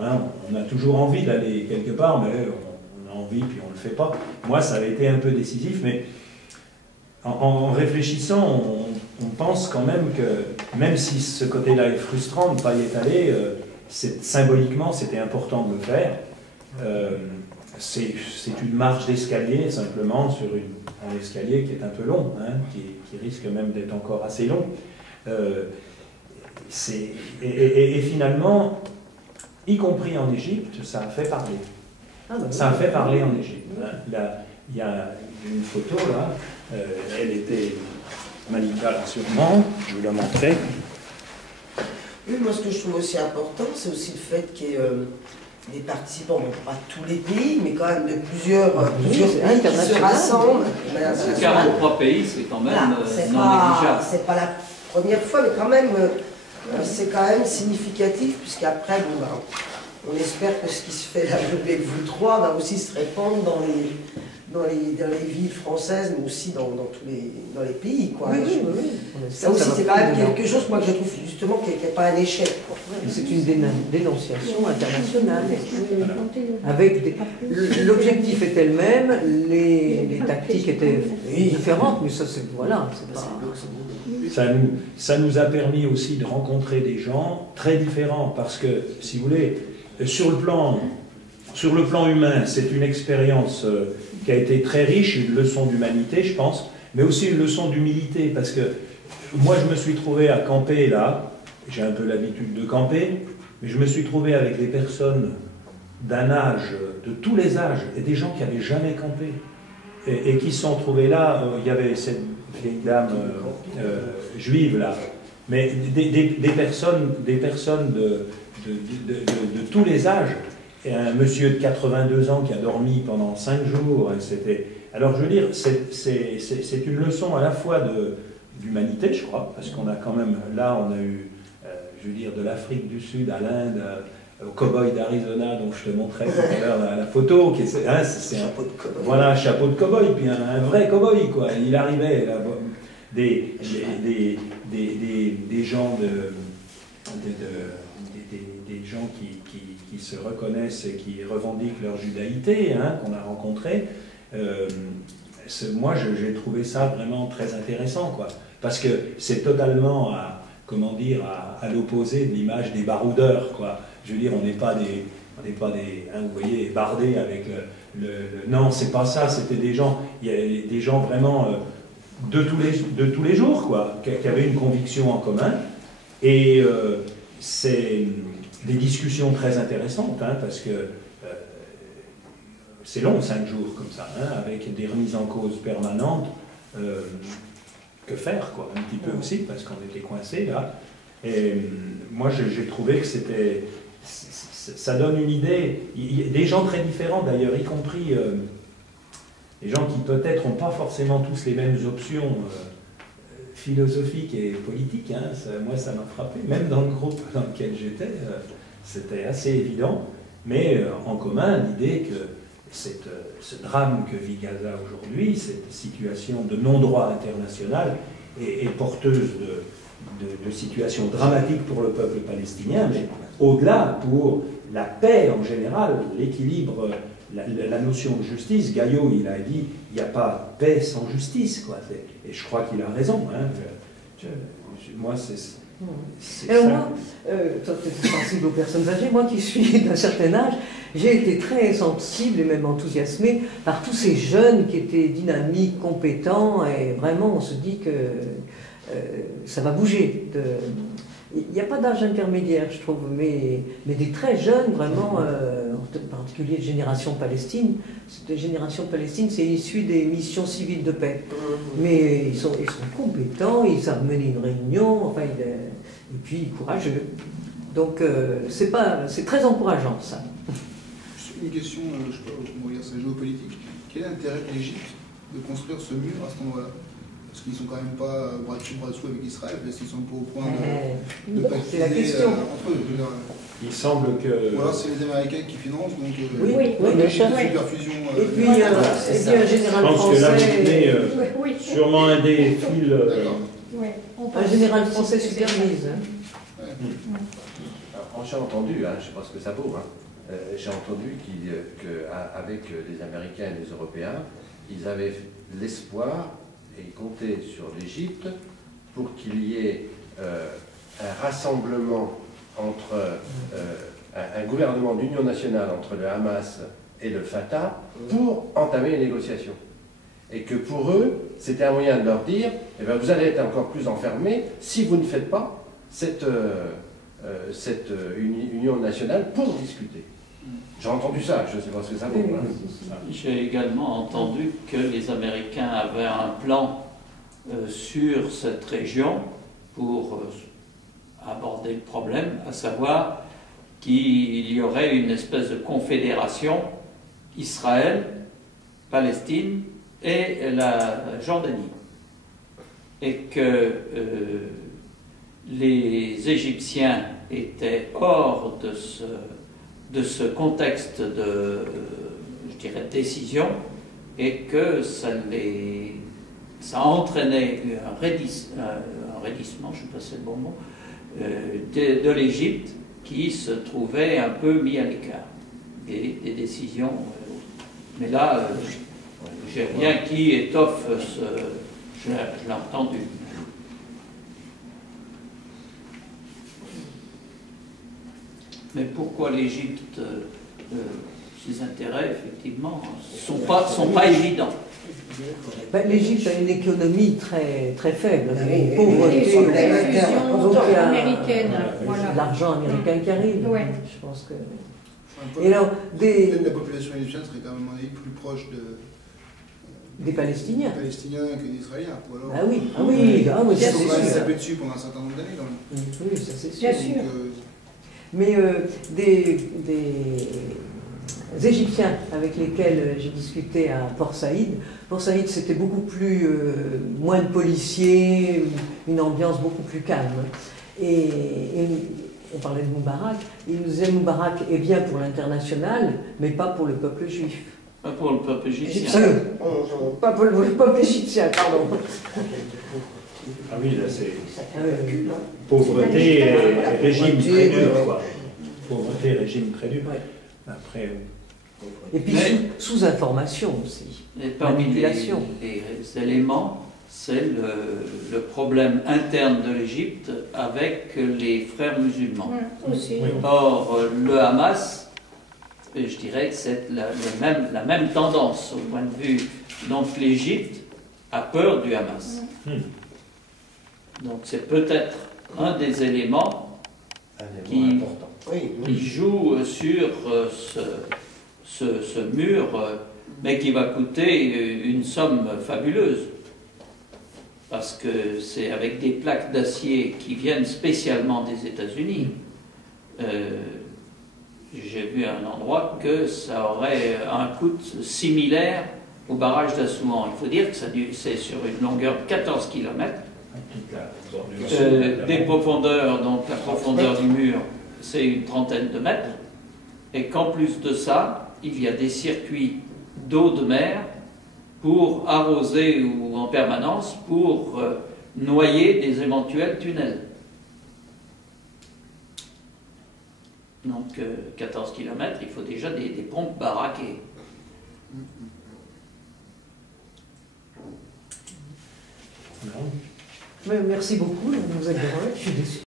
Hein, on a toujours envie d'aller quelque part, mais on a envie, puis on ne le fait pas. Moi, ça avait été un peu décisif, mais en réfléchissant, on pense quand même que, même si ce côté-là est frustrant de ne pas y être allé, symboliquement, c'était important de le faire. C'est une marche d'escalier, simplement, sur un escalier qui est un peu long, hein, qui risque même d'être encore assez long. Et finalement, y compris en Égypte, ça a fait parler. Ça a fait parler en Égypte. Hein. Il y a une photo, là. Elle était Malika, là, sûrement. Je vous la montrer. Oui, moi, ce que je trouve aussi important, c'est aussi le fait qu'il y ait des participants, bon, pas tous les pays, mais quand même de plusieurs pays qui se rassemblent. 43 pays, c'est quand même non négligeable. C'est pas la première fois, mais quand même, c'est quand même significatif, puisqu'après, bon, ben, on espère que ce qui se fait là, le vous 3 va aussi se répandre dans les villes françaises, mais aussi dans les pays, quoi. Oui, oui. Ça aussi, c'est quand même quelque chose, moi, que je trouve justement qui n'est pas un échec, quoi. C'est une dénonciation internationale. Avec l'objectif était le même, les tactiques étaient différentes, mais ça, c'est voilà, c'est pas. Ça nous a permis aussi de rencontrer des gens très différents, parce que, si vous voulez, sur le plan humain, c'est une expérience qui a été très riche, une leçon d'humanité, je pense, mais aussi une leçon d'humilité, parce que moi, je me suis trouvé à camper là, j'ai un peu l'habitude de camper, mais je me suis trouvé avec des personnes d'un âge, de tous les âges, et des gens qui n'avaient jamais campé, et qui se sont trouvés là. Il y avait cette vieille dame juive là, mais des personnes de tous les âges, et un monsieur de 82 ans qui a dormi pendant 5 jours, alors je veux dire, c'est une leçon à la fois d'humanité, je crois, parce qu'on a quand même, là on a eu, je veux dire, de l'Afrique du Sud à l'Inde, au cow-boy d'Arizona dont je te montrais tout à l'heure la photo, qui c'est un chapeau de cow-boy. Voilà, chapeau de cow-boy, puis un vrai cow-boy, quoi. Il arrivait, là, des gens des gens qui se reconnaissent et qui revendiquent leur judaïté, hein, qu'on a rencontrés. Moi, j'ai trouvé ça vraiment très intéressant, quoi, parce que c'est totalement à l'opposé de l'image des baroudeurs, quoi. Je veux dire, on n'est pas des hein, vous voyez, bardés avec non, c'est pas ça. C'était des gens, il y a des gens vraiment de tous les jours, quoi, qui avaient une conviction en commun, et c'est des discussions très intéressantes, hein, parce que c'est long, 5 jours comme ça, hein, avec des remises en cause permanentes. Que faire, quoi, un petit peu aussi, parce qu'on était coincés là. Et moi, j'ai trouvé que ça donne une idée. Il y a des gens très différents d'ailleurs, y compris des gens qui peut-être n'ont pas forcément tous les mêmes options philosophiques et politiques. Hein. Moi, ça m'a frappé. Même dans le groupe dans lequel j'étais, c'était assez évident. Mais en commun, l'idée que ce drame que vit Gaza aujourd'hui, cette situation de non-droit international, est porteuse de situations dramatiques pour le peuple palestinien, mais au-delà, pour la paix en général, l'équilibre, la notion de justice. Gaillot, il a dit, il n'y a pas paix sans justice, quoi. Et je crois qu'il a raison. Hein. Moi, c'est alors ça. moi, toi tu es sensible aux personnes âgées, moi qui suis d'un certain âge, j'ai été très sensible et même enthousiasmée par tous ces jeunes qui étaient dynamiques, compétents, et vraiment on se dit que ça va bouger. Il n'y a pas d'âge intermédiaire, je trouve, mais des très jeunes, vraiment, en particulier de Génération Palestine. Cette Génération Palestine, c'est issu des missions civiles de paix. Mais ils sont compétents, ils savent mener une réunion, enfin, et puis courageux. Donc, c'est très encourageant, ça. Une question, je sais pas comment dire, c'est géopolitique. Quel est l'intérêt de l'Égypte de construire ce mur à cet endroit-là? Parce qu'ils ne sont quand même pas bras dessous avec Israël, parce qu'ils sont pas au point de c'est la question. Entre eux. Il semble que... Ou alors c'est les Américains qui financent, donc oui, bien sûr. Superfusion. Et puis un général je pense français... que là, vous tenez sûrement un des fils... Un général français supervise. Hein. quand j'ai entendu, hein, je ne sais pas ce que ça vaut, hein, j'ai entendu qu'avec les Américains et les Européens, ils avaient l'espoir et ils comptaient sur l'Égypte pour qu'il y ait un rassemblement entre un gouvernement d'union nationale entre le Hamas et le Fatah pour entamer les négociations. Et que pour eux, c'était un moyen de leur dire, eh bien, vous allez être encore plus enfermés si vous ne faites pas cette union nationale pour discuter. J'ai entendu ça, je ne sais pas ce que ça vaut. Hein. J'ai également entendu que les Américains avaient un plan sur cette région pour aborder le problème, à savoir qu'il y aurait une espèce de confédération Israël, Palestine et la Jordanie. Et que les Égyptiens étaient hors de ce contexte de, je dirais, décision, et que ça entraînait un raidissement, je ne sais pas si c'est le bon mot, de l'Égypte qui se trouvait un peu mis à l'écart des décisions. Mais là, j'ai rien qui étoffe je l'ai entendu. Mais pourquoi l'Égypte, ses intérêts, effectivement, sont pas évidents. Ben, l'Égypte a une économie très, très faible, Oui, une pauvreté, Et donc, l'infusion il y a américaine, voilà. l'argent américain qui arrive. Ouais. Je pense que... Enfin, Et alors, peut-être la population égyptienne serait quand même à mon avis plus proche des Palestiniens. des Palestiniens que des Israéliens. Ou alors, Ah oui, ah oui, ah, mais ils ça sont c'est quand même sûr. tapés dessus pendant un certain nombre d'années quand même. Oui, ça c'est sûr. Bien sûr. Donc, Mais des Égyptiens avec lesquels j'ai discuté à Port Saïd c'était beaucoup plus, moins de policiers, une ambiance beaucoup plus calme. Et on parlait de Moubarak, il nous disait Moubarak est bien pour l'international, mais pas pour le peuple juif. Pas pour le peuple égyptien. Pas pour le peuple égyptien, pardon. Ah oui, là c'est Ah oui, oui. pauvreté et régime très dur, quoi. Pauvreté et régime très dur. Ouais. Après, Et puis Mais- sous-information aussi. Et parmi Manipulation. les éléments, c'est le problème interne de l'Égypte avec les frères musulmans. Aussi. Oui. Or, le Hamas, je dirais que c'est la même tendance au point de vue. Donc l'Égypte a peur du Hamas. Donc c'est peut-être un des éléments Un Qui- élément important. qui joue sur ce mur, mais qui va coûter une somme fabuleuse. Parce que c'est avec des plaques d'acier qui viennent spécialement des États-Unis. J'ai vu à un endroit que ça aurait un coût similaire au barrage d'Assouan. Il faut dire que c'est sur une longueur de 14 km. Des profondeurs, donc la profondeur du mur, c'est une trentaine de mètres. Et qu'en plus de ça, il y a des circuits d'eau de mer pour arroser ou en permanence pour noyer des éventuels tunnels. Donc 14 km, il faut déjà des pompes baraquées. non. Mais merci beaucoup, vous êtes heureux, je suis déçue.